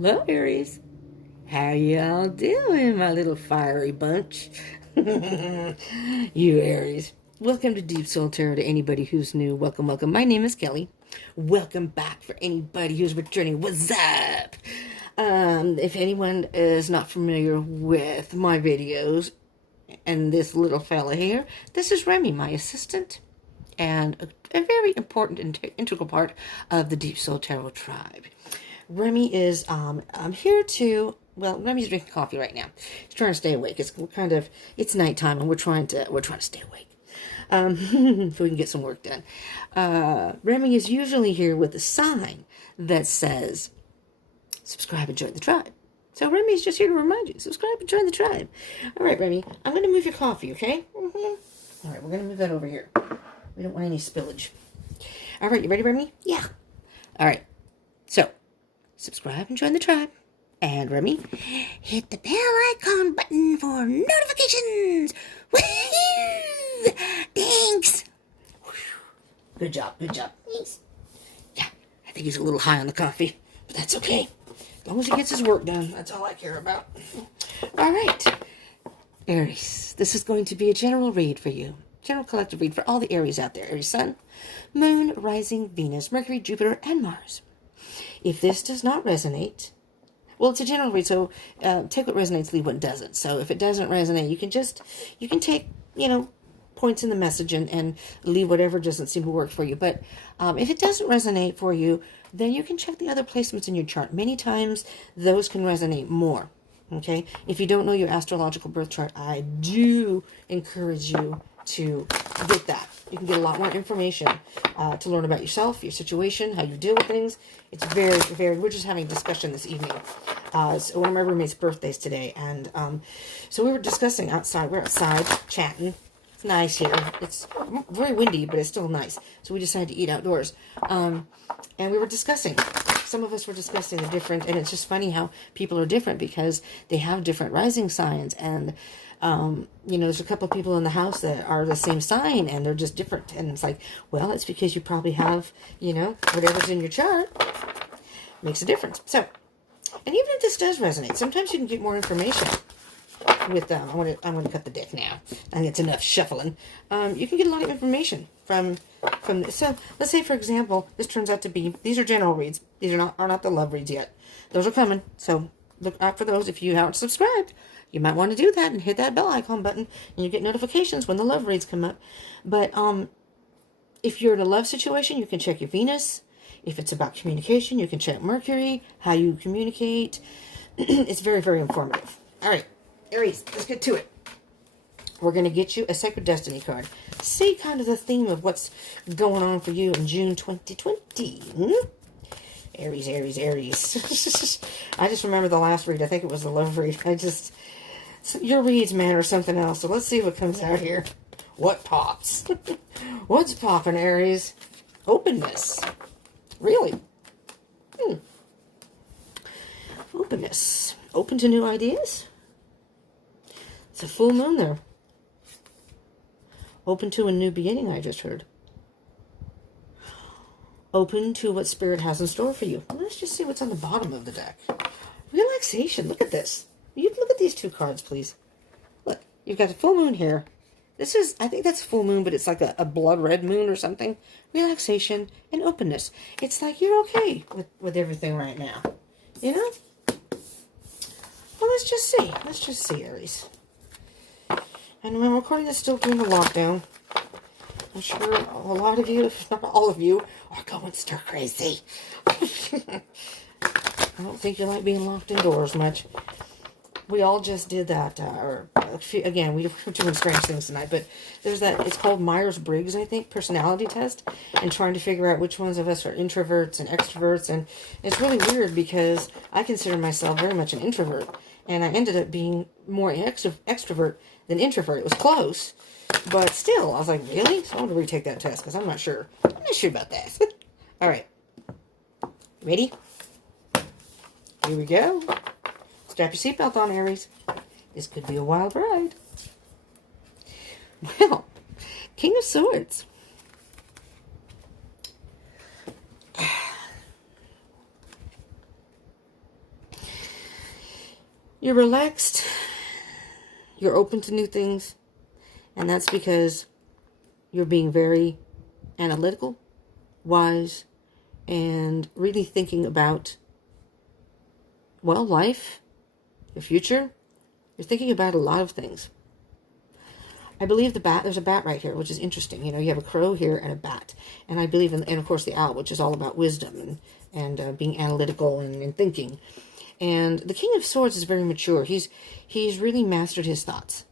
Hello, Aries. How y'all doing, my little fiery bunch? You Aries. Welcome to Deep Soul Tarot. To anybody who's new, welcome, welcome. My name is Kelly. Welcome back for anybody who's returning. What's up? If anyone is not familiar with my videos and this little fella here, this is Remy, my assistant, and a very important and integral part of the Deep Soul Tarot tribe. Remy is I'm here to, well, Remy's drinking coffee right now. She's trying to stay awake. It's nighttime and we're trying to stay awake. So we can get some work done. Remy is usually here with a sign that says subscribe and join the tribe. So Remy's just here to remind you, subscribe and join the tribe. All right, Remy, I'm going to move your coffee, okay? All right, we're going to move that over here. We don't want any spillage. All right, you ready, Remy? Yeah. All right. So, subscribe and join the tribe. And Remy, hit the bell icon button for notifications. Woohoo! Thanks. Good job, good job. Thanks. Yeah, I think he's a little high on the coffee, but that's okay. As long as he gets his work done, that's all I care about. All right, Aries, this is going to be a general read for you. General collective read for all the Aries out there. Aries Sun, Moon, Rising, Venus, Mercury, Jupiter, and Mars. If this does not resonate, well, it's a general read, so take what resonates, leave what doesn't. So if it doesn't resonate, you can take, points in the message and leave whatever doesn't seem to work for you. But if it doesn't resonate for you, then you can check the other placements in your chart. Many times, those can resonate more. Okay? If you don't know your astrological birth chart, I do encourage you to get that. You can get a lot more information to learn about yourself, your situation, how you deal with things. It's very, very, we're just having a discussion this evening. So one of my roommates' birthdays today, and so we were discussing outside. We're outside chatting. It's nice here. It's very windy, but it's still nice. So we decided to eat outdoors. And we were discussing. Some of us were discussing the different, and it's just funny how people are different because they have different rising signs. And, there's a couple of people in the house that are the same sign and they're just different. And it's like, well, it's because you probably have, whatever's in your chart makes a difference. So, and even if this does resonate, sometimes you can get more information with, I'm going to cut the deck now. I think it's enough shuffling. You can get a lot of information from this. So let's say, for example, this turns out to be, these are general reads. These are not the love reads yet. Those are coming. So look out for those. If you haven't subscribed, you might want to do that and hit that bell icon button and you get notifications when the love reads come up. But if you're in a love situation, you can check your Venus. If it's about communication, you can check Mercury, how you communicate. It's very, very informative. All right, Aries, let's get to it. We're going to get you a Sacred Destiny card. See kind of the theme of what's going on for you in June 2020. Aries, Aries, Aries. I just remember the last read. I think it was the love read. Your reads, man, are something else. So let's see what comes out here. What pops? What's popping, Aries? Openness. Really? Openness. Open to new ideas? It's a full moon there. Open to a new beginning, I just heard. Open to what Spirit has in store for you. Let's just see what's on the bottom of the deck. Relaxation. Look at this. You look at these two cards, please. Look, you've got the full moon here. This is, I think that's full moon, but it's like a blood red moon or something. Relaxation and openness. It's like you're okay with everything right now. You know? Well, let's just see. Let's just see, Aries. And I'm recording this still during the lockdown. I'm sure a lot of you, if not all of you, are going stir crazy. I don't think you like being locked indoors much. We all just did that, again, we were doing strange things tonight, but there's that, it's called Myers-Briggs, I think, personality test, and trying to figure out which ones of us are introverts and extroverts, and it's really weird because I consider myself very much an introvert, and I ended up being more extrovert than introvert. It was close, but still, I was like, really? So I want to retake that test, because I'm not sure. I'm not sure about that. All right. Ready? Here we go. Strap your seatbelt on, Aries. This could be a wild ride. Well, King of Swords. You're relaxed. You're open to new things. And that's because you're being very analytical, wise, and really thinking about, well, life, your future. You're thinking about a lot of things. I believe there's a bat right here, which is interesting. You know, you have a crow here and a bat. And I believe in, and of course the owl, which is all about wisdom and being analytical and thinking. And the King of Swords is very mature. He's really mastered his thoughts.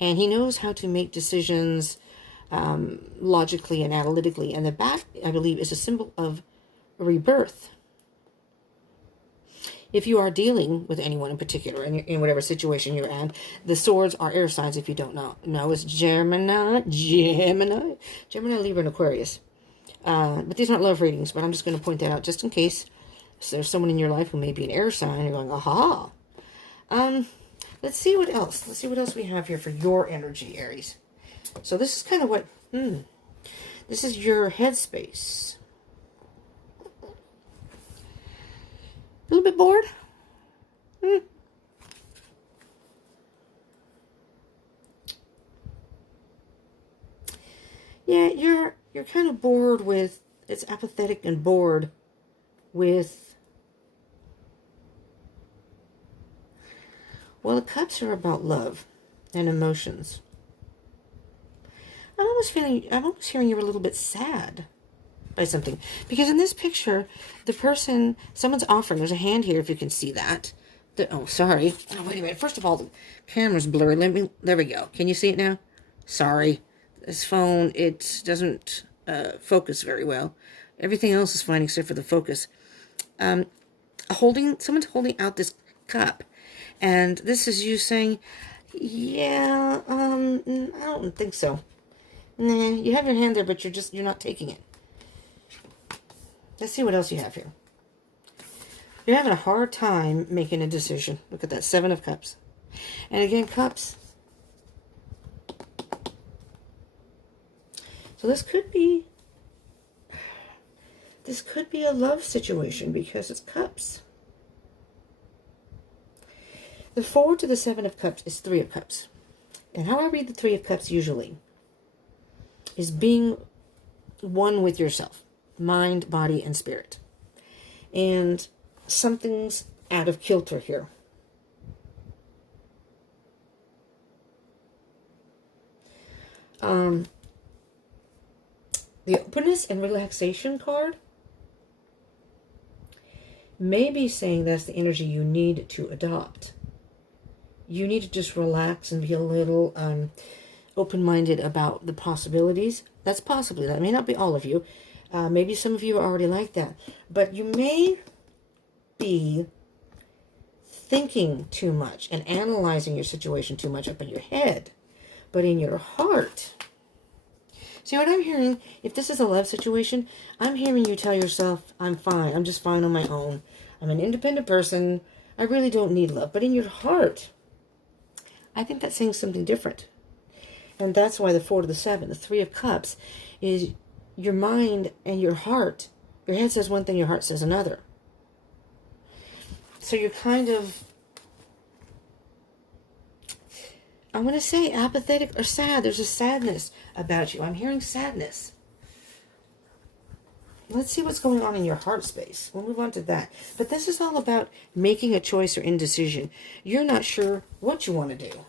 And he knows how to make decisions logically and analytically. And the bat, I believe, is a symbol of rebirth. If you are dealing with anyone in particular, in whatever situation you're in, the swords are air signs if you don't know. No, it's Gemini, Libra, and Aquarius. But these aren't love readings, but I'm just going to point that out just in case there's someone in your life who may be an air sign. And you're going, aha. Let's see what else. Let's see what else we have here for your energy, Aries. So this is kind of what, this is your headspace. A little bit bored? Yeah, you're kind of bored with, it's apathetic and bored with, well, the cups are about love and emotions. I'm almost hearing you're a little bit sad by something. Because in this picture, someone's offering, there's a hand here if you can see that. Oh, sorry. Oh, wait a minute. First of all, the camera's blurry. There we go. Can you see it now? Sorry. This phone, it doesn't focus very well. Everything else is fine except for the focus. Someone's holding out this cup. And this is you saying, yeah, I don't think so. Nah, you have your hand there, but you're not taking it. Let's see what else you have here. You're having a hard time making a decision. Look at that, 7 of Cups. And again, Cups. So this could be a love situation because it's Cups. The 4 to the 7 of Cups is 3 of Cups. And how I read the 3 of Cups usually is being one with yourself. Mind, body, and spirit. And something's out of kilter here. The openness and relaxation card may be saying that's the energy you need to adopt. You need to just relax and be a little open-minded about the possibilities. That's possibly, that may not be all of you. Maybe some of you are already like that. But you may be thinking too much and analyzing your situation too much up in your head. But in your heart, see what I'm hearing? If this is a love situation, I'm hearing you tell yourself, I'm fine. I'm just fine on my own. I'm an independent person. I really don't need love. But in your heart, I think that's saying something different. And that's why the 4 to the 7, the 3 of Cups, is your mind and your heart. Your head says one thing, your heart says another. So you're kind of, I'm going to say apathetic or sad. There's a sadness about you. I'm hearing sadness. Let's see what's going on in your heart space. We'll move on to that. But this is all about making a choice or indecision. You're not sure what you want to do.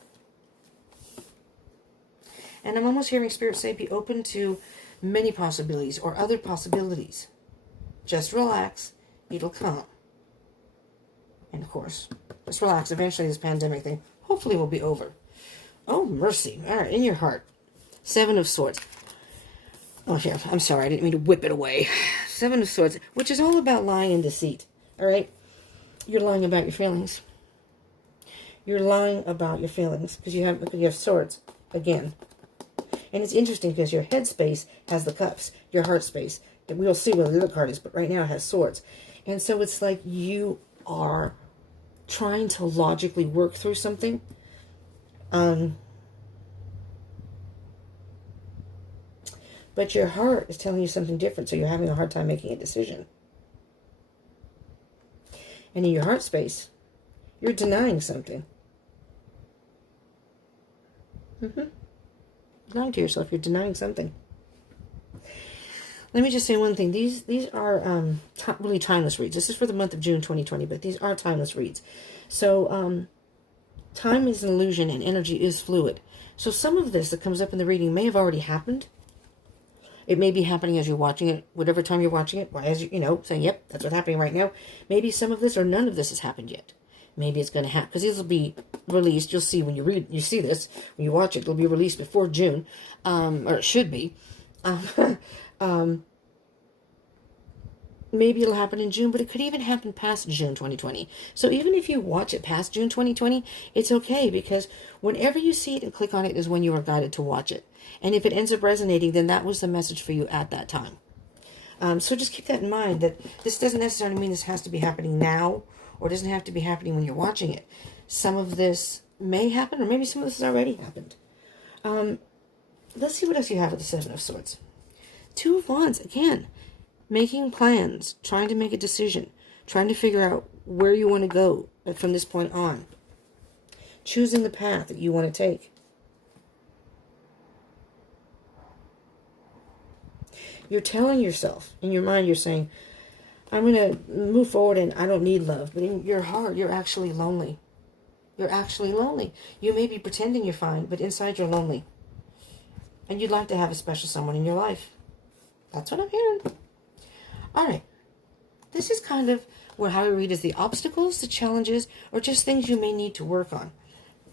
And I'm almost hearing Spirit say be open to many possibilities or other possibilities. Just relax. It'll come. And of course, just relax. Eventually this pandemic thing hopefully will be over. Oh, mercy. All right, in your heart. 7 of Swords. Oh, here. I'm sorry. I didn't mean to whip it away. 7 of Swords, which is all about lying and deceit. All right? You're lying about your feelings. You're lying about your feelings because you have Swords again. And it's interesting because your head space has the Cups, your heart space. And we'll see what the other card is, but right now it has Swords. And so it's like you are trying to logically work through something. But your heart is telling you something different, so you're having a hard time making a decision. And in your heart space, You're denying something. Lying to yourself. You're denying something. Let me just say one thing. These are really timeless reads. This is for the month of June 2020, but these are timeless reads. So time is an illusion and energy is fluid. So some of this that comes up in the reading may have already happened. It may be happening as you're watching it, whatever time you're watching it, as saying, yep, that's what's happening right now. Maybe some of this or none of this has happened yet. Maybe it's going to happen, because these will be released. You'll see when you see this, when you watch it, it'll be released before June, or it should be. Maybe it'll happen in June, but it could even happen past June 2020. So even if you watch it past June 2020, it's okay, because whenever you see it and click on it is when you are guided to watch it. And if it ends up resonating, then that was the message for you at that time. So just keep that in mind, that this doesn't necessarily mean this has to be happening now, or doesn't have to be happening when you're watching it. Some of this may happen, or maybe some of this has already happened. Let's see what else you have with the Seven of Swords. Two of Wands, again. Making plans, trying to make a decision, trying to figure out where you want to go from this point on. Choosing the path that you want to take. You're telling yourself, in your mind, you're saying, I'm going to move forward and I don't need love. But in your heart, you're actually lonely. You're actually lonely. You may be pretending you're fine, but inside you're lonely. And you'd like to have a special someone in your life. That's what I'm hearing. All right, this is kind of where how I read is the obstacles, the challenges, or just things you may need to work on.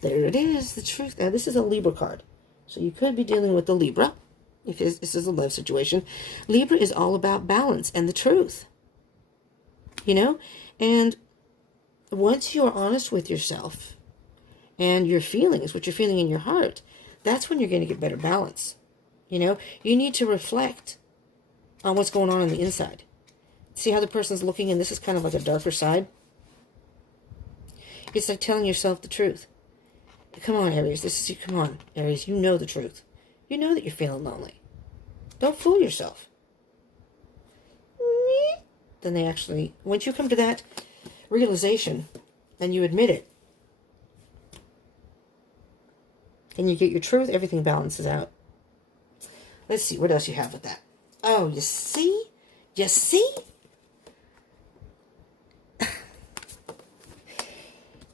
There it is, the truth. Now, this is a Libra card. So you could be dealing with the Libra, if this is a love situation. Libra is all about balance and the truth. And once you are honest with yourself and your feelings, what you're feeling in your heart, that's when you're going to get better balance. You need to reflect on what's going on the inside. See how the person's looking, and this is kind of like a darker side? It's like telling yourself the truth. Come on, Aries. Come on, Aries. You know the truth. You know that you're feeling lonely. Don't fool yourself. Then they actually, once you come to that realization, and you admit it, and you get your truth, everything balances out. Let's see what else you have with that. Oh, you see? You see?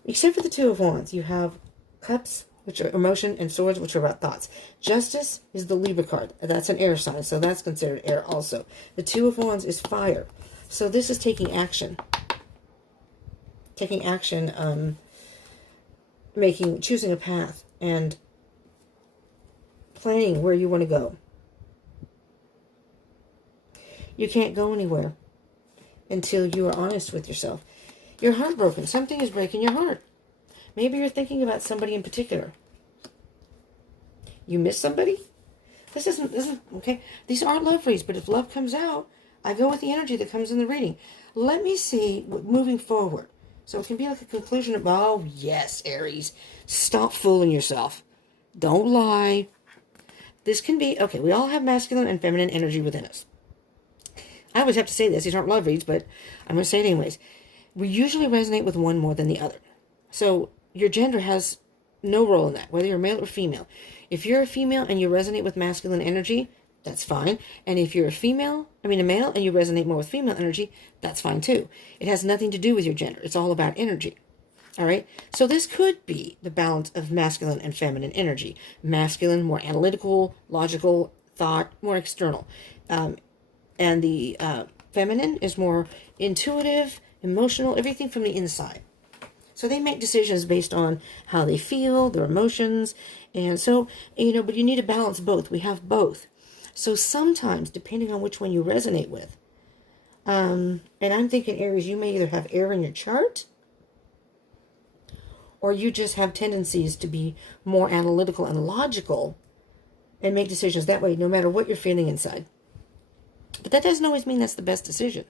Except for the Two of Wands, you have Cups, which are emotion, and Swords, which are about thoughts. Justice is the Libra card. That's an air sign, so that's considered air also. The Two of Wands is fire. So this is taking action. Taking action, choosing a path, and planning where you want to go. You can't go anywhere until you are honest with yourself. You're heartbroken. Something is breaking your heart. Maybe you're thinking about somebody in particular. You miss somebody? This isn't okay. These aren't love reads, but if love comes out, I go with the energy that comes in the reading. Let me see moving forward. So it can be like a conclusion of, oh, yes, Aries. Stop fooling yourself. Don't lie. This can be, okay, we all have masculine and feminine energy within us. I always have to say this. These aren't love reads, but I'm going to say it anyways. We usually resonate with one more than the other. So your gender has no role in that, whether you're male or female. If you're a female and you resonate with masculine energy, that's fine. And if you're a male, and you resonate more with female energy, that's fine too. It has nothing to do with your gender. It's all about energy. All right? So this could be the balance of masculine and feminine energy. Masculine, more analytical, logical, thought, more external. And the feminine is more intuitive, emotional, everything from the inside. So they make decisions based on how they feel, their emotions. And so, but you need to balance both. We have both. So sometimes, depending on which one you resonate with, and I'm thinking, Aries, you may either have air in your chart, or you just have tendencies to be more analytical and logical and make decisions that way, no matter what you're feeling inside. But that doesn't always mean that's the best decision,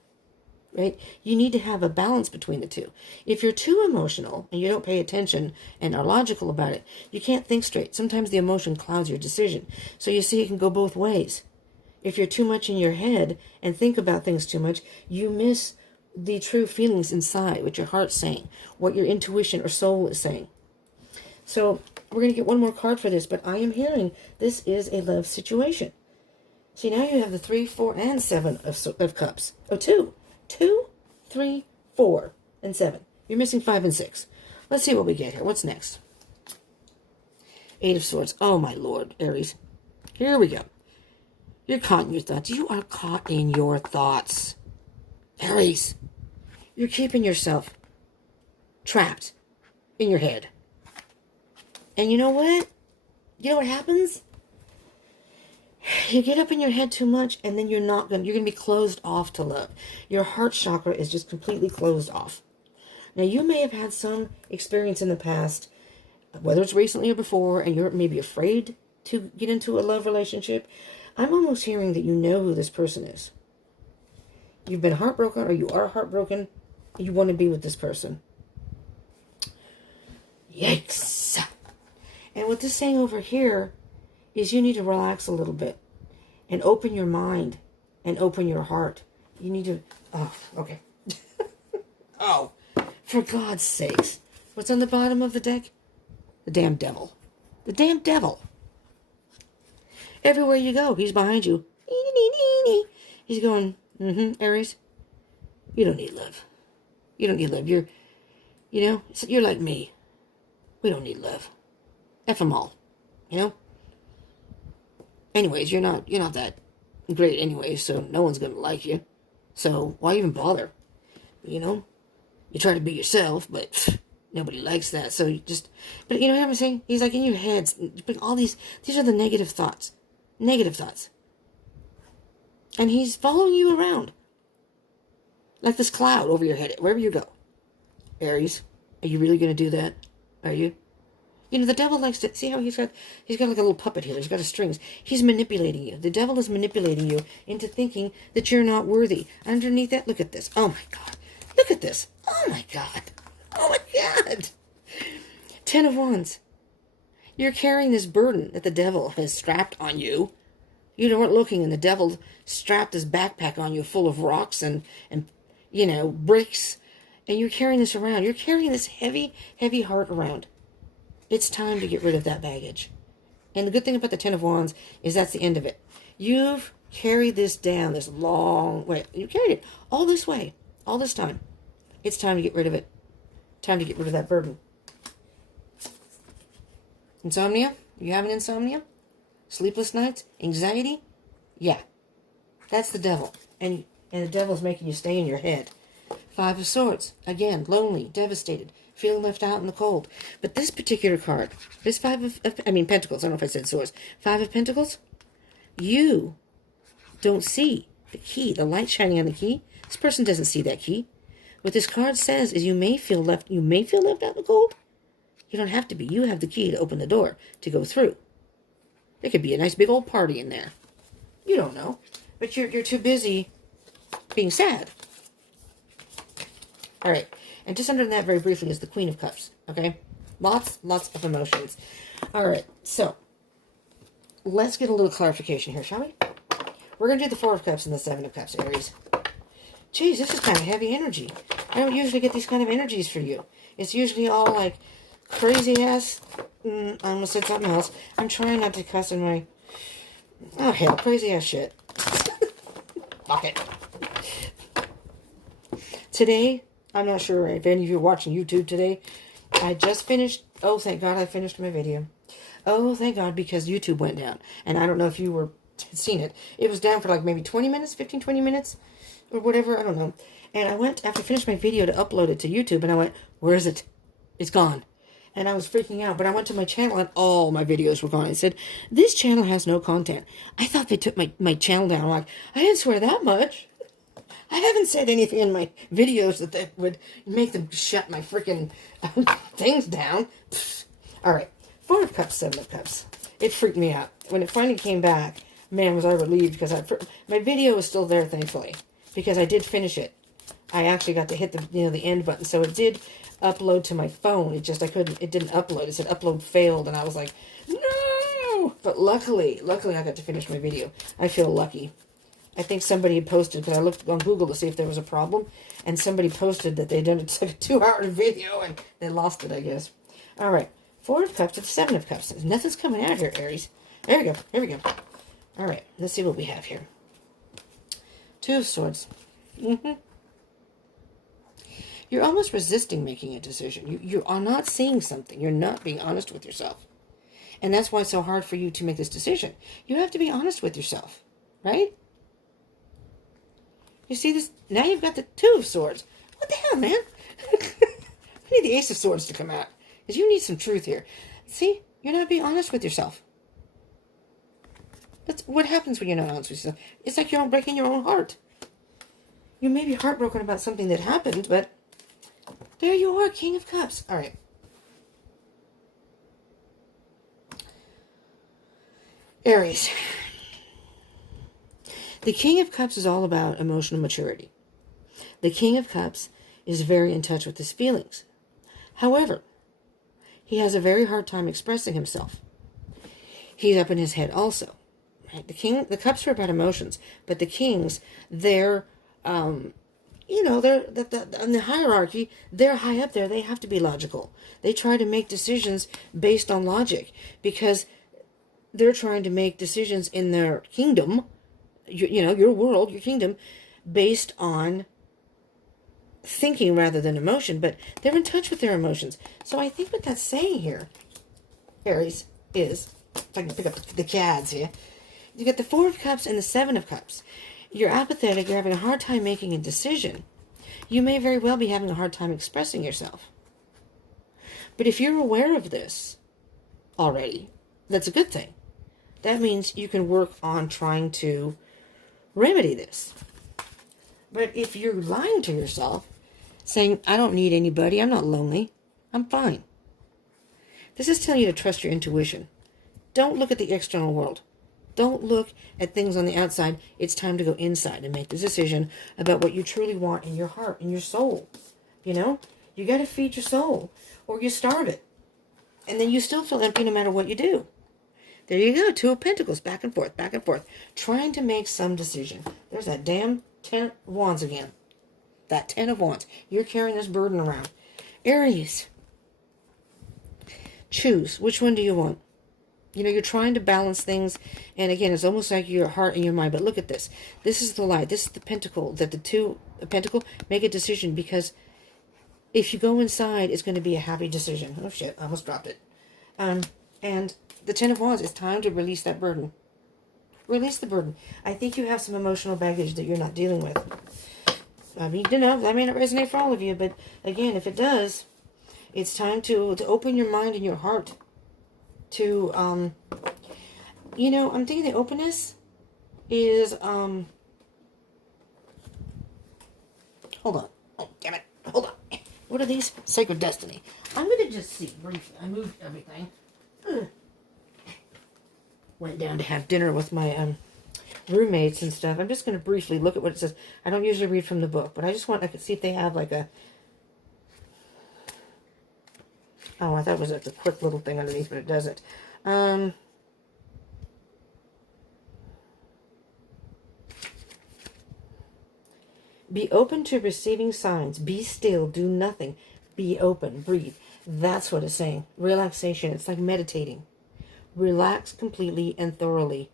right? You need to have a balance between the two. If you're too emotional and you don't pay attention and are logical about it, you can't think straight. Sometimes the emotion clouds your decision. So you see, it can go both ways. If you're too much in your head and think about things too much, you miss the true feelings inside, what your heart's saying, what your intuition or soul is saying. So we're going to get one more card for this, but I am hearing this is a love situation. See, now you have the 3, 4, and 7 of cups. Oh, 2. 2, 3, 4, and 7. You're missing 5 and 6. Let's see what we get here. What's next? 8 of Swords. Oh, my Lord, Aries. Here we go. You're caught in your thoughts. You are caught in your thoughts. Aries. You're keeping yourself trapped in your head. And you know what? You know what happens? You get up in your head too much, and then you're going to be closed off to love. Your heart chakra is just completely closed off. Now, you may have had some experience in the past, whether it's recently or before, and you're maybe afraid to get into a love relationship. I'm almost hearing that you know who this person is. You've been heartbroken, or you are heartbroken. You want to be with this person. Yikes. And what this is saying over here is you need to relax a little bit and open your mind and open your heart. You need to... Oh, okay. Oh, for God's sakes. What's on the bottom of the deck? The damn devil. The damn devil. Everywhere you go, he's behind you. He's going, Aries, you don't need love. You don't need love. You're like me. We don't need love. F them all. You know? Anyways, you're not that great anyways, so no one's going to like you. So why even bother? You know? You try to be yourself, but nobody likes that. So but you know what I'm saying? He's like in your heads, all these are the negative thoughts. Negative thoughts. And he's following you around. Like this cloud over your head, wherever you go. Aries, are you really going to do that? Are you? You know, the devil likes to... See how he's got like a little puppet here. He's got his strings. He's manipulating you. The devil is manipulating you into thinking that you're not worthy. Underneath that, look at this. Oh, my God. Look at this. Oh, my God. Oh, my God. 10 of Wands. You're carrying this burden that the devil has strapped on you. You weren't looking, and the devil strapped this backpack on you full of rocks and bricks. And you're carrying this around. You're carrying this heavy, heavy heart around. It's time to get rid of that baggage. And the good thing about the 10 of Wands is that's the end of it. You've carried this down this long way. You carried it all this way, all this time. It's time to get rid of it. Time to get rid of that burden. Insomnia? You having insomnia? Sleepless nights? Anxiety? Yeah. That's the devil. And the devil's making you stay in your head. 5 of Swords. Again, lonely, devastated, feeling left out in the cold. But this particular card, this Pentacles. I don't know if I said Swords. 5 of Pentacles. You don't see the key, the light shining on the key. This person doesn't see that key. What this card says is you may feel left out in the cold. You don't have to be. You have the key to open the door to go through. There could be a nice big old party in there. You don't know. But you're too busy being sad. All right. And just under that very briefly is the Queen of Cups. Okay? Lots of emotions. All right. So, let's get a little clarification here, shall we? We're going to do the 4 of Cups and the 7 of Cups, Aries. Geez, this is kind of heavy energy. I don't usually get these kind of energies for you. It's usually all like crazy ass... I almost said something else. I'm trying not to cuss in my... Oh, hell. Crazy ass shit. Fuck it. Today, I'm not sure if any of you are watching YouTube today. I just finished... Oh, thank God I finished my video. Oh, thank God, because YouTube went down. And I don't know if you were seen it. It was down for like maybe 20 minutes, 15, 20 minutes, or whatever. I don't know. And I went, after I finished my video, to upload it to YouTube, and I went, where is it? It's gone. And I was freaking out, but I went to my channel and all my videos were gone. It said, this channel has no content. I thought they took my channel down. I'm like, I didn't swear that much. I haven't said anything in my videos that would make them shut my freaking things down. All right, 4 of Cups, 7 of Cups. It freaked me out. When it finally came back, man, was I relieved, because my video is still there, thankfully, because I did finish it. I actually got to hit the end button, so it did upload to my phone. It didn't upload. It said upload failed, and I was like, no! But luckily I got to finish my video. I feel lucky. I think somebody had posted, because I looked on Google to see if there was a problem, and somebody posted that they'd done it like a 2-hour video, and they lost it, I guess. All right. 4 of Cups to the 7 of Cups. Nothing's coming out here, Aries. There we go. Here we go. All right. Let's see what we have here. 2 of Swords. You're almost resisting making a decision. You are not seeing something. You're not being honest with yourself. And that's why it's so hard for you to make this decision. You have to be honest with yourself, right? You see this? Now you've got the 2 of Swords. What the hell, man? We need the Ace of Swords to come out. Because you need some truth here. See? You're not being honest with yourself. That's what happens when you're not honest with yourself. It's like you're breaking your own heart. You may be heartbroken about something that happened, but there you are, King of Cups. All right. Aries. The King of Cups is all about emotional maturity. The King of Cups is very in touch with his feelings. However, he has a very hard time expressing himself. He's up in his head also. Right? The Cups are about emotions, but the Kings, they're in the hierarchy, they're high up there. They have to be logical. They try to make decisions based on logic because they're trying to make decisions in their kingdom, your world, your kingdom, based on thinking rather than emotion, but they're in touch with their emotions. So I think what that's saying here, Aries, is, if I can pick up the cards here, you get the 4 of Cups and the 7 of Cups. You're apathetic, you're having a hard time making a decision. You may very well be having a hard time expressing yourself. But if you're aware of this already, that's a good thing. That means you can work on trying to remedy this. But if you're lying to yourself, saying, I don't need anybody, I'm not lonely, I'm fine. This is telling you to trust your intuition. Don't look at the external world. Don't look at things on the outside. It's time to go inside and make the decision about what you truly want in your heart, in your soul. You got to feed your soul or you starve it. And then you still feel empty no matter what you do. There you go. 2 of Pentacles, back and forth, trying to make some decision. There's that damn 10 of Wands again. That 10 of Wands. You're carrying this burden around. Aries. Choose. Which one do you want? You're trying to balance things. And again, it's almost like your heart and your mind. But look at this. This is the light. This is the Pentacle. That the 2 of Pentacle, make a decision. Because if you go inside, it's going to be a happy decision. Oh, shit. I almost dropped it. And the 10 of Wands, it's time to release that burden. Release the burden. I think you have some emotional baggage that you're not dealing with. I mean, that may not resonate for all of you. But again, if it does, it's time to open your mind and your heart. To, I'm thinking the openness is, hold on. Oh, damn it. Hold on. What are these? Sacred Destiny. I'm going to just see briefly. I moved everything. Went down to have dinner with my, roommates and stuff. I'm just going to briefly look at what it says. I don't usually read from the book, but I just want to see if they have like a, oh, I thought it was like a quick little thing underneath, but it doesn't. Be open to receiving signs. Be still. Do nothing. Be open. Breathe. That's what it's saying. Relaxation. It's like meditating. Relax completely and thoroughly.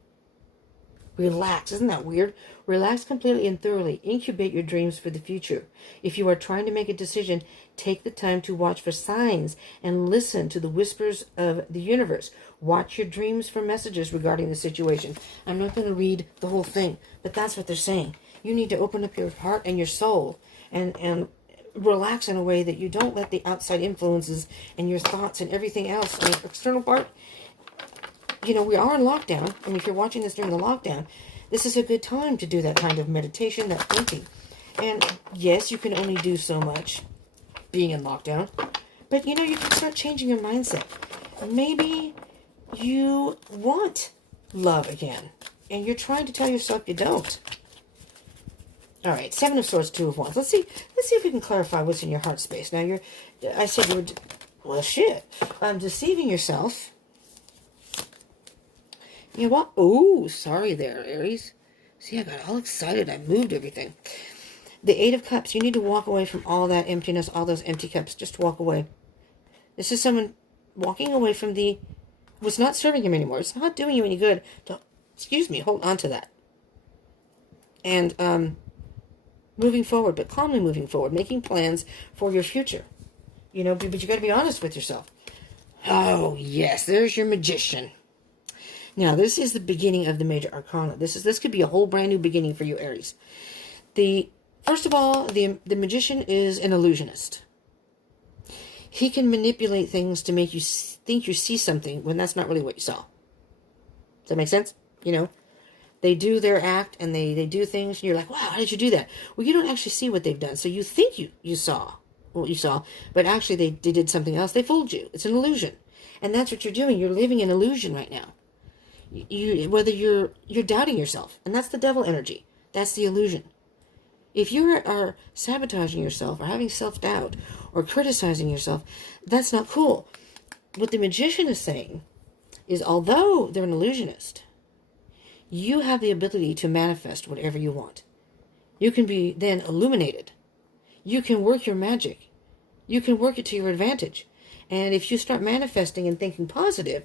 Relax. Isn't that weird? Relax completely and thoroughly. Incubate your dreams for the future. If you are trying to make a decision, take the time to watch for signs and listen to the whispers of the universe. Watch your dreams for messages regarding the situation. I'm not going to read the whole thing, but that's what they're saying. You need to open up your heart and your soul and relax in a way that you don't let the outside influences and your thoughts and everything else, the external part. We are in lockdown, and if you're watching this during the lockdown, this is a good time to do that kind of meditation, that thinking. And yes, you can only do so much being in lockdown, but you can start changing your mindset. Maybe you want love again, and you're trying to tell yourself you don't. All right, 7 of Swords, 2 of Wands. Let's see if we can clarify what's in your heart space. Now, I said you were, well, shit. Deceiving yourself. You know what? Oh, sorry there, Aries. See, I got all excited. I moved everything. The Eight of Cups. You need to walk away from all that emptiness, all those empty cups. Just walk away. This is someone walking away from what's not serving him anymore. It's not doing you any good. Hold on to that. And moving forward, but calmly moving forward, making plans for your future. But you got to be honest with yourself. Oh, yes, there's your Magician. Now, this is the beginning of the major arcana. This could be a whole brand new beginning for you, Aries. First of all, the Magician is an illusionist. He can manipulate things to make you think you see something when that's not really what you saw. Does that make sense? They do their act and they do things and you're like, wow, how did you do that? Well, you don't actually see what they've done. So you think you saw what you saw, but actually they did something else. They fooled you. It's an illusion. And that's what you're doing. You're living in illusion right now. Whether you're doubting yourself, and that's the devil energy. That's the illusion. If you are sabotaging yourself or having self-doubt or criticizing yourself, that's not cool. What the Magician is saying is, although they're an illusionist, you have the ability to manifest whatever you want. You can be then illuminated. You can work your magic. You can work it to your advantage. And if you start manifesting and thinking positive,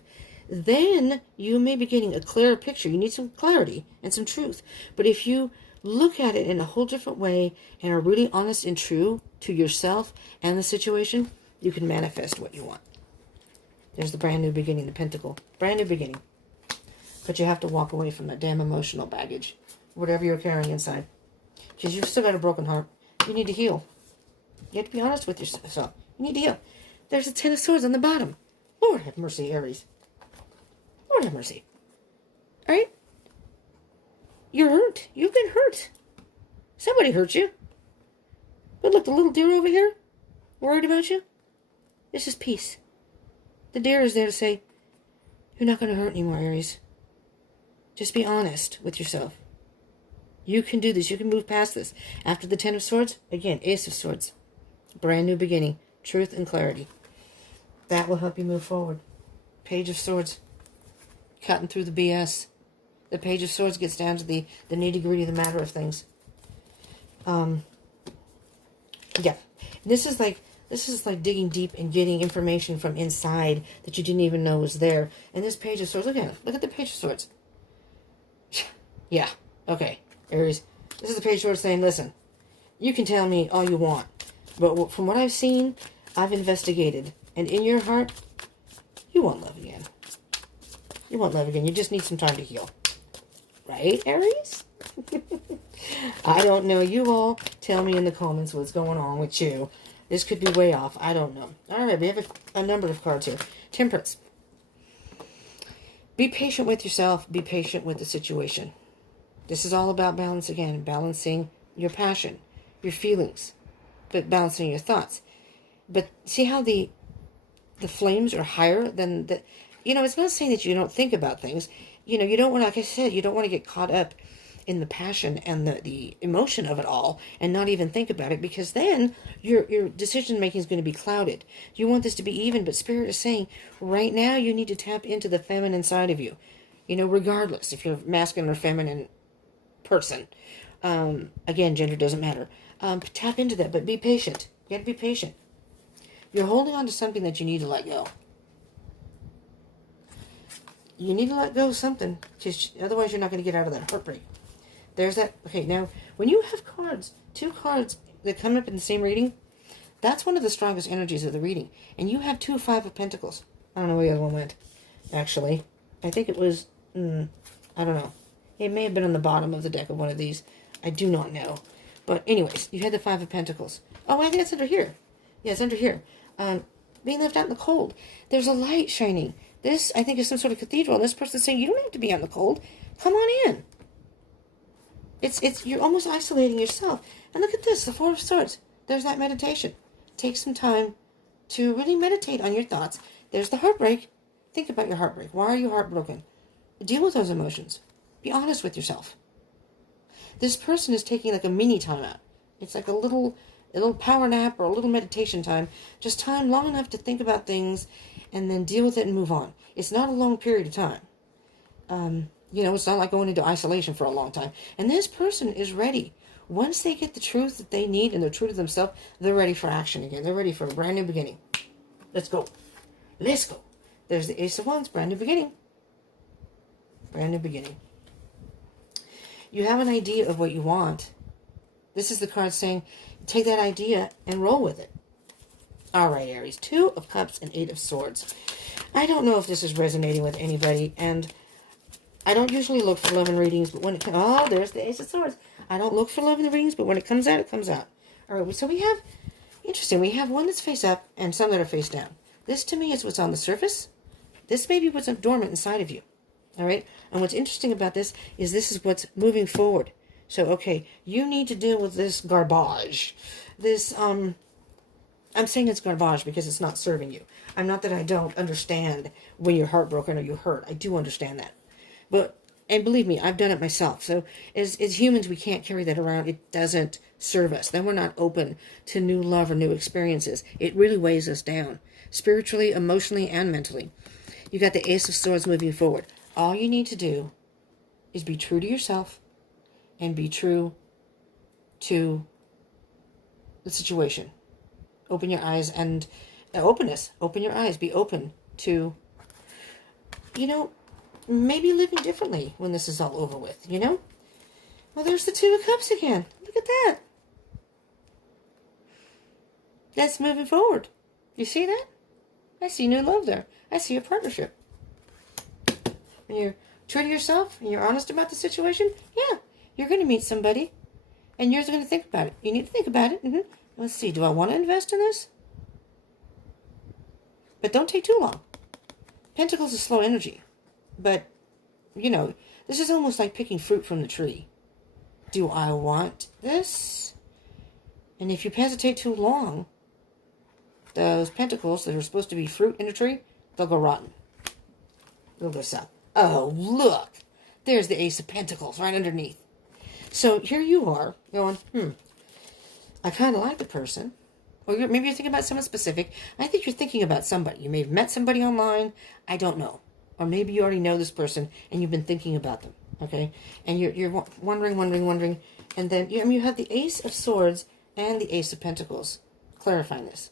then you may be getting a clearer picture. You need some clarity and some truth. But if you look at it in a whole different way and are really honest and true to yourself and the situation, you can manifest what you want. There's the brand new beginning, the Pentacle. Brand new beginning. But you have to walk away from that damn emotional baggage, whatever you're carrying inside. Because you've still got a broken heart. You need to heal. You have to be honest with yourself. You need to heal. There's a Ten of Swords on the bottom. Lord have mercy, Aries. Lord have mercy. All right? You're hurt. You've been hurt. Somebody hurt you. But look, the little deer over here, worried about you. This is peace. The deer is there to say, you're not going to hurt anymore, Aries. Just be honest with yourself. You can do this. You can move past this. After the Ten of Swords, again, Ace of Swords. Brand new beginning. Truth and clarity. That will help you move forward. Page of Swords. Cutting through the BS. The Page of Swords gets down to the nitty-gritty of the matter of things. Yeah. This is like digging deep and getting information from inside that you didn't even know was there. And this Page of Swords, look at it. Look at the Page of Swords. Yeah. Okay. Aries. This is the Page of Swords saying, listen, you can tell me all you want. But from what I've seen, I've investigated. And in your heart, you want love again. You want love again. You just need some time to heal. Right, Aries? I don't know. You all tell me in the comments what's going on with you. This could be way off. I don't know. All right, we have a number of cards here. Temperance. Be patient with yourself. Be patient with the situation. This is all about balance again. Balancing your passion, your feelings, but balancing your thoughts. But see how the flames are higher than the... it's not saying that you don't think about things. You don't want to, like I said, you don't want to get caught up in the passion and the emotion of it all and not even think about it, because then your decision making is going to be clouded. You want this to be even, but Spirit is saying right now you need to tap into the feminine side of you. Regardless if you're masculine or feminine person. Again, gender doesn't matter. Tap into that, but be patient. You got to be patient. You're holding on to something that you need to let go. You need to let go of something, because otherwise you're not going to get out of that heartbreak. There's that. Okay, now, when you have cards, two cards that come up in the same reading, that's one of the strongest energies of the reading. And you have two Five of Pentacles. I don't know where the other one went, actually. I think it was, I don't know. It may have been on the bottom of the deck of one of these. I do not know. But anyways, you had the Five of Pentacles. Oh, I think it's under here. Yeah, it's under here. Being left out in the cold. There's a light shining. This, I think, is some sort of cathedral. And this person's saying, you don't have to be out in the cold. Come on in. You're almost isolating yourself. And look at this, the Four of Swords. There's that meditation. Take some time to really meditate on your thoughts. There's the heartbreak. Think about your heartbreak. Why are you heartbroken? Deal with those emotions. Be honest with yourself. This person is taking like a mini time out. It's like a little power nap or a little meditation time. Just time long enough to think about things and then deal with it and move on. It's not a long period of time. You know, it's not like going into isolation for a long time. And this person is ready. Once they get the truth that they need and they're true to themselves, they're ready for action again. They're ready for a brand new beginning. Let's go. Let's go. There's the Ace of Wands, brand new beginning. Brand new beginning. You have an idea of what you want. This is the card saying, take that idea and roll with it. All right, Aries. 2 of Cups and 8 of Swords. I don't know if this is resonating with anybody, and I don't usually look for love in readings, but when it comes... Oh, there's the Ace of Swords. I don't look for love in the readings, but when it comes out, it comes out. All right, so we have... Interesting. We have one that's face up and some that are face down. This, to me, is what's on the surface. This may be what's dormant inside of you. All right? And what's interesting about this is what's moving forward. So, okay, you need to deal with this garbage. This, I'm saying it's garbage because it's not serving you. I'm not that I don't understand when you're heartbroken or you hurt. I do understand that. But, and believe me, I've done it myself. So, as humans, we can't carry that around. It doesn't serve us. Then we're not open to new love or new experiences. It really weighs us down. Spiritually, emotionally, and mentally. You got the Ace of Swords moving forward. All you need to do is be true to yourself and be true to the situation. Open your eyes and openness. Open your eyes. Be open to, you know, maybe living differently when this is all over with, you know? Well, there's the 2 of Cups again. Look at that. That's moving forward. You see that? I see new love there. I see a partnership. When you're true to yourself and you're honest about the situation, yeah, you're going to meet somebody and you're going to think about it. You need to think about it. Let's see, do I want to invest in this? But don't take too long. Pentacles is slow energy. But, you know, this is almost like picking fruit from the tree. Do I want this? And if you hesitate too long, those pentacles that are supposed to be fruit in a tree, they'll go rotten. They'll go south. Oh, look. There's the Ace of Pentacles right underneath. So here you are going, I kind of like the person. Or maybe you're thinking about someone specific. I think you're thinking about somebody. You may have met somebody online. I don't know. Or maybe you already know this person and you've been thinking about them. Okay? And you're wondering. And then you have the Ace of Swords and the Ace of Pentacles. Clarifying this.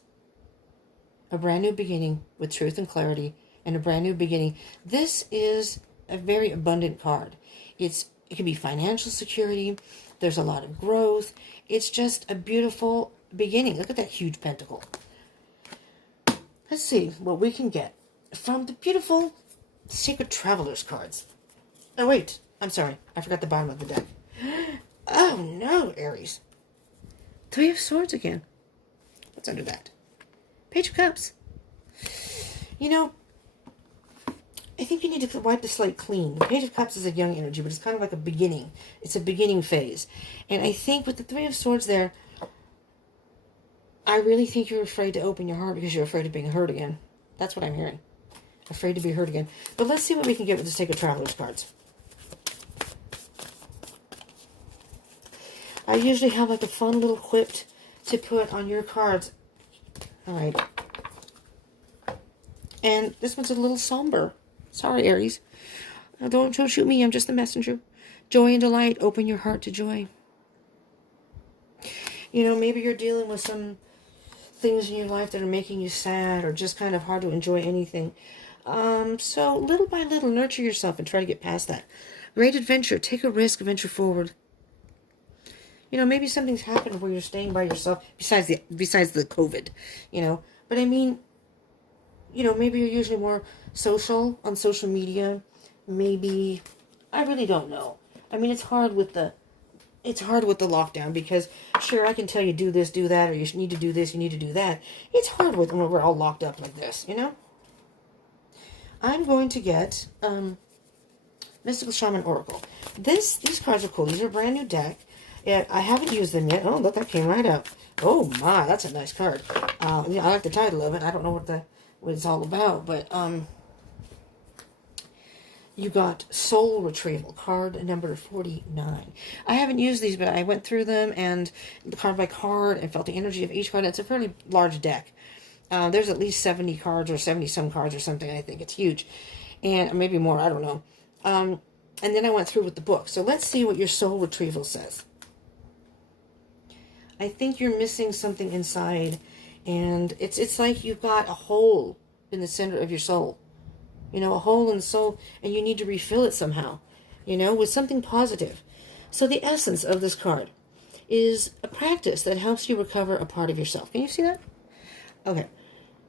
A brand new beginning with truth and clarity and a brand new beginning. This is a very abundant card. It can be financial security. There's a lot of growth. It's just a beautiful beginning. Look at that huge pentacle. Let's see what we can get from the beautiful Sacred Travelers cards. Oh, wait. I'm sorry. I forgot the bottom of the deck. Oh, no, Aries. 3 of Swords again. What's under that? Page of Cups. You know, I think you need to wipe the slate clean. The Page of Cups is a young energy, but it's kind of like a beginning. It's a beginning phase. And I think with the 3 of Swords there, I really think you're afraid to open your heart because you're afraid of being hurt again. That's what I'm hearing. Afraid to be hurt again. But let's see what we can get with the Sacred Travelers cards. I usually have like a fun little quip to put on your cards. All right. And this one's a little somber. Sorry, Aries. Don't shoot me. I'm just the messenger. Joy and delight. Open your heart to joy. You know, maybe you're dealing with some things in your life that are making you sad or just kind of hard to enjoy anything. So little by little, nurture yourself and try to get past that. Great adventure. Take a risk. Venture forward. You know, maybe something's happened where you're staying by yourself besides the COVID, you know. But I mean, you know, maybe you're usually more social on social media. Maybe, I really don't know. I mean, it's hard with the lockdown because, sure, I can tell you do this, do that, or you need to do this, you need to do that. It's hard when we're all locked up like this, you know. I'm going to get Mystical Shaman Oracle. These cards are cool. These are a brand new deck. I haven't used them yet. Oh, look, that came right up. Oh, my, that's a nice card. Yeah, I like the title of it. I don't know what it's all about, but you got Soul Retrieval, card number 49. I haven't used these, but I went through them and card by card and felt the energy of each card. It's a fairly large deck. There's at least 70 cards or 70-some cards or something. I think it's huge. And maybe more, I don't know. And then I went through with the book. So let's see what your soul retrieval says. I think you're missing something inside. And it's like you've got a hole in the center of your soul. You know, a hole in the soul. And you need to refill it somehow. You know, with something positive. So the essence of this card is a practice that helps you recover a part of yourself. Can you see that? Okay.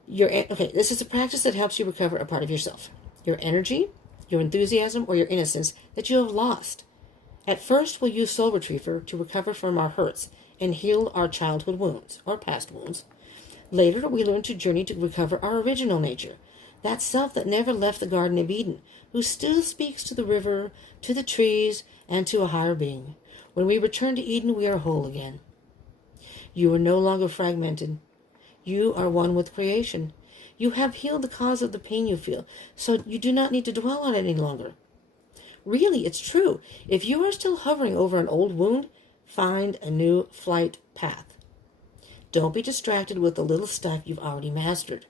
This is a practice that helps you recover a part of yourself. Your energy, your enthusiasm, or your innocence that you have lost. At first, we'll use Soul Retriever to recover from our hurts and heal our childhood wounds or past wounds. Later, we learn to journey to recover our original nature, that self that never left the Garden of Eden, who still speaks to the river, to the trees, and to a higher being. When we return to Eden, we are whole again. You are no longer fragmented. You are one with creation. You have healed the cause of the pain you feel, so you do not need to dwell on it any longer. Really, it's true. If you are still hovering over an old wound, find a new flight path. Don't be distracted with the little stuff you've already mastered.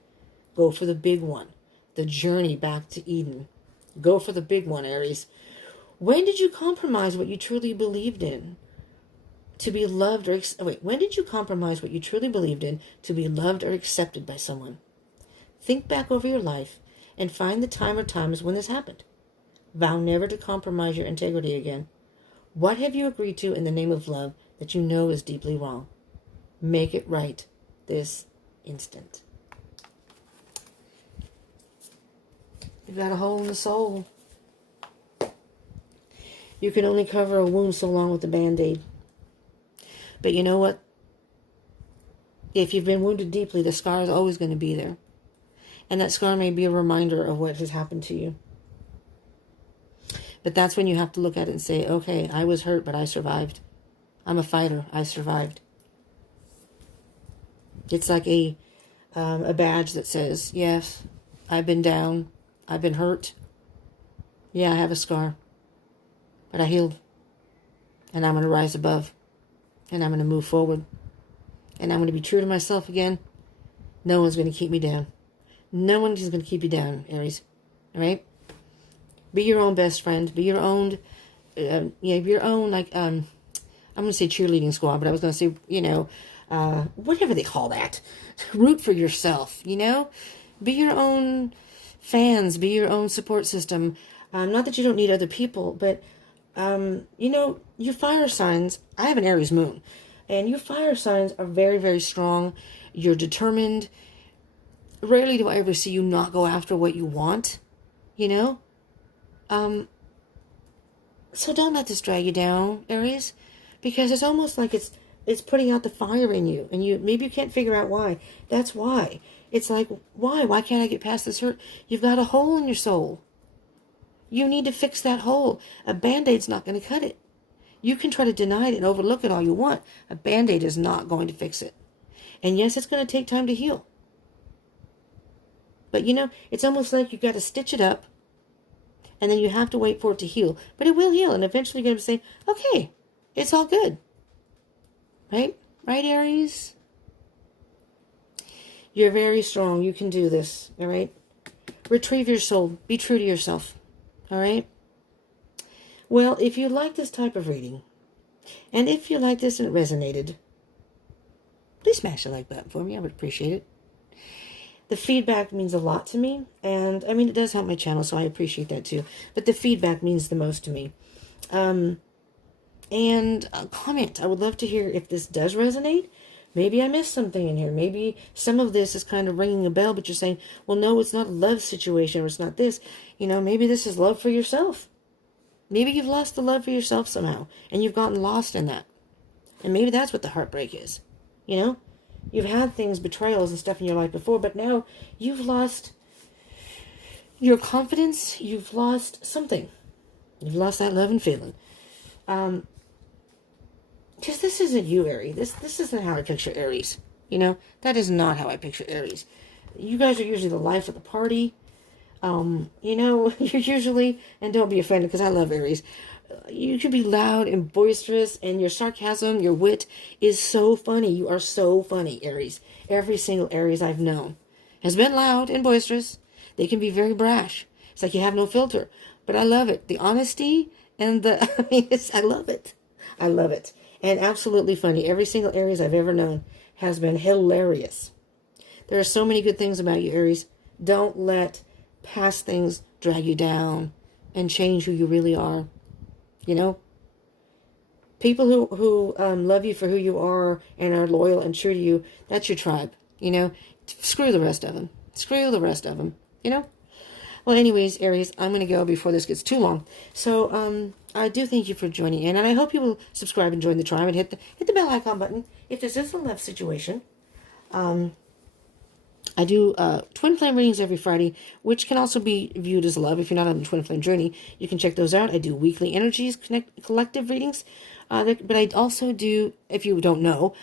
Go for the big one, the journey back to Eden. Go for the big one, Aries. When did you compromise what you truly believed in to be loved or... when did you compromise what you truly believed in to be loved or accepted by someone? Think back over your life and find the time or times when this happened. Vow never to compromise your integrity again. What have you agreed to in the name of love that you know is deeply wrong? Make it right this instant. You've got a hole in the soul. You can only cover a wound so long with a Band-Aid. But you know what? If you've been wounded deeply, the scar is always going to be there. And that scar may be a reminder of what has happened to you. But that's when you have to look at it and say, okay, I was hurt, but I survived. I'm a fighter. I survived. It's like a badge that says, yes, I've been down. I've been hurt. Yeah, I have a scar. But I healed. And I'm going to rise above. And I'm going to move forward. And I'm going to be true to myself again. No one's going to keep me down. No one is going to keep you down, Aries. All right? Be your own best friend. Be your own, your own, I'm going to say cheerleading squad, but I was going to say, whatever they call that. Root for yourself, Be your own fans. Be your own support system. Not that you don't need other people, but, your fire signs, I have an Aries moon, and your fire signs are very, very strong. You're determined. Rarely do I ever see you not go after what you want, So don't let this drag you down, Aries, because it's almost like it's putting out the fire in you, and maybe you can't figure out why. That's why. It's like, why? Why can't I get past this hurt? You've got a hole in your soul. You need to fix that hole. A Band-Aid's not going to cut it. You can try to deny it and overlook it all you want. A Band-Aid is not going to fix it. And yes, it's going to take time to heal. But it's almost like you've got to stitch it up, and then you have to wait for it to heal. But it will heal, and eventually you're going to say, okay, it's all good. Right? Right, Aries? You're very strong. You can do this. All right? Retrieve your soul. Be true to yourself. All right? Well, if you like this type of reading, and if you like this and it resonated, please smash the like button for me. I would appreciate it. The feedback means a lot to me, and it does help my channel, so I appreciate that too. But the feedback means the most to me. And comment. I would love to hear if this does resonate. Maybe I missed something in here. Maybe some of this is kind of ringing a bell, but you're saying, well, no, it's not a love situation, or it's not this. Maybe this is love for yourself. Maybe you've lost the love for yourself somehow, and you've gotten lost in that. And maybe that's what the heartbreak is. You've had things, betrayals and stuff in your life before, but now you've lost your confidence. You've lost something. You've lost that love and feeling. Because this isn't you, Aries. This isn't how I picture Aries. That is not how I picture Aries. You guys are usually the life of the party. You're usually, and don't be offended because I love Aries. You can be loud and boisterous, and your sarcasm, your wit is so funny. You are so funny, Aries. Every single Aries I've known has been loud and boisterous. They can be very brash. It's like you have no filter. But I love it. The honesty and the, I mean, I love it. I love it. And absolutely funny. Every single Aries I've ever known has been hilarious. There are so many good things about you, Aries. Don't let past things drag you down and change who you really are. You know? People who love you for who you are and are loyal and true to you, that's your tribe. You know? Screw the rest of them. Screw the rest of them. You know? Well, anyways, Aries, I'm going to go before this gets too long. So, I do thank you for joining in, and I hope you will subscribe and join the tribe and hit the bell icon button if this is a love situation. I do twin flame readings every Friday, which can also be viewed as love. If you're not on the twin flame journey, you can check those out. I do weekly energies, collective readings, but I also do, if you don't know,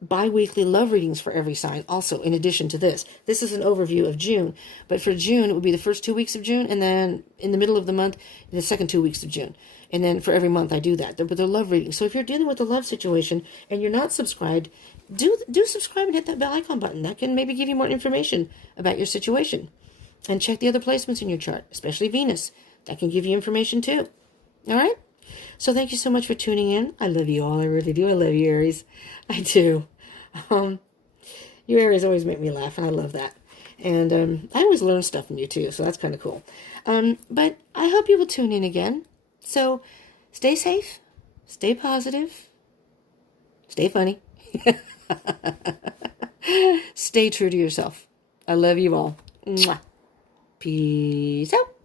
bi-weekly love readings for every sign. Also, in addition to this is an overview of June. But for June, it would be the first 2 weeks of June, and then in the middle of the month, the second 2 weeks of June. And then for every month, I do that. But they're love readings. So if you're dealing with a love situation and you're not subscribed, do subscribe and hit that bell icon button. That can maybe give you more information about your situation. And check the other placements in your chart, especially Venus. That can give you information too. All right? So thank you so much for tuning in. I love you all. I really do. I love you, Aries. I do. You Aries always make me laugh, and I love that. And I always learn stuff from you too, so that's kind of cool. But I hope you will tune in again. So stay safe, stay positive, stay funny, stay true to yourself. I love you all. Mwah. Peace out.